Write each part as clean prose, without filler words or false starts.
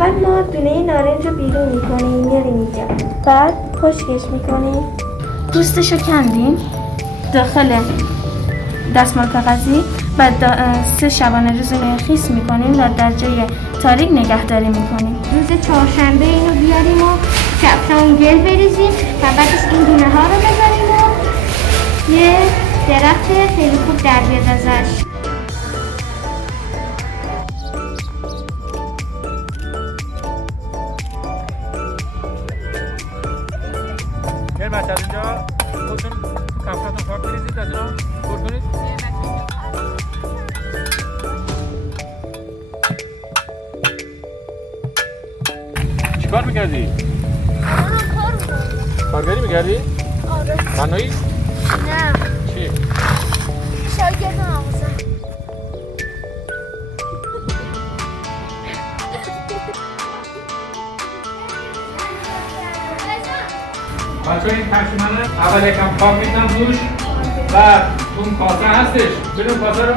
اول ما دونه نارنج رو بیرون میکنیم میاریم اینجا، بعد خشکش میکنیم، پوستش رو کندیم داخل دستمال کاغذی، بعد 3 شبانه روز خیس میکنیم و در جای تاریک نگهداری میکنیم. روز چهارشنبه اینو بیاریم و کفشان گل بریزیم و بعدش این دونه ها رو بذاریم و یه درخت خیلی خوب در بیاد ازش. بیاین بچه از اینجا خودتون کفشاتون پاک بریزید، از اینا پر کنید. چیکار میکردی؟ کارگری میکردی؟ آره. تنهایی؟ نه. چی؟ شاگرد مغازه. بچه این پشیمنه اول یکم پاک میکنم روش، بعد اون کاسه هستش بریم کاسه رو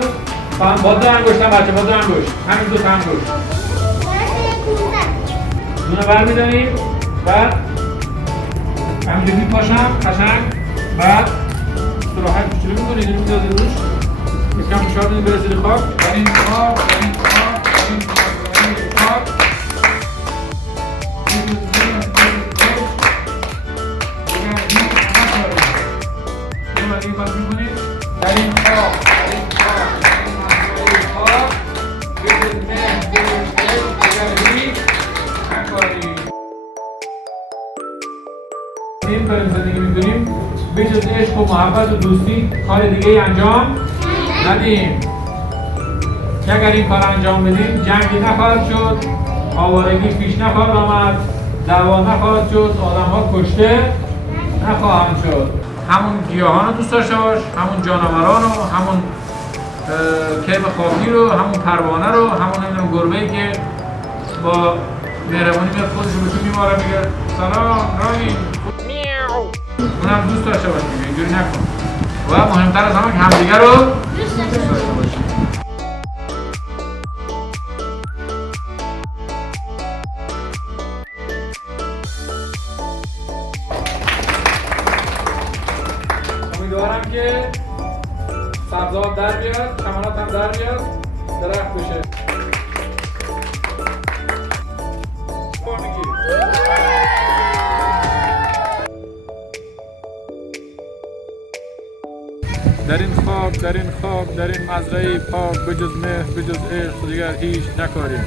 با 2 انگشتم بچه، با 2 انگشت، همین 2 تا انگشت دونه برمیداریم، بعد همینجور میپاشم قشنگ، بعد راحت کوچولو میکنید اینو میدازید روش، یکم فشار بدید بره زیر خاک، برین خاک، برین خاک، برین خاک، برین خاک. این کار میکنید در این خاک، در این خاک، در این خاک بدون مهر، بدون عشق، دیگر هیچ نکاری. این کاریم زندگی میکنیم بجز عشق و محبت و دوستی کار دیگه ای انجام ندیم. اگر این کار انجام بدیم جنگی نخواهد شد، آوارگی پیش نخواهد آمد، دعوا نخواهد شد، آدم ها کشته نخواهند شد. همون گیاهان رو دوست داشته باش، همون جانوران رو، همون کرم خاکی رو، همون پروانه رو، همون گربه‌ای که با مهربانی میاد خودش رو به تو میماره میگه سلام راهی میاو، اونم دوست داشته باش دیگه، اینجوری نکن. و مهمتر از همه که همدیگه رو دوست داشته باشیم. امیدوارم که سبزات در بیاد، چمنات هم در بیاد، درخت بشه. در این خاک، در این خاک، در این مزرعه پاک بجز مهر، بجز عشق دیگر هیچ نکاریم.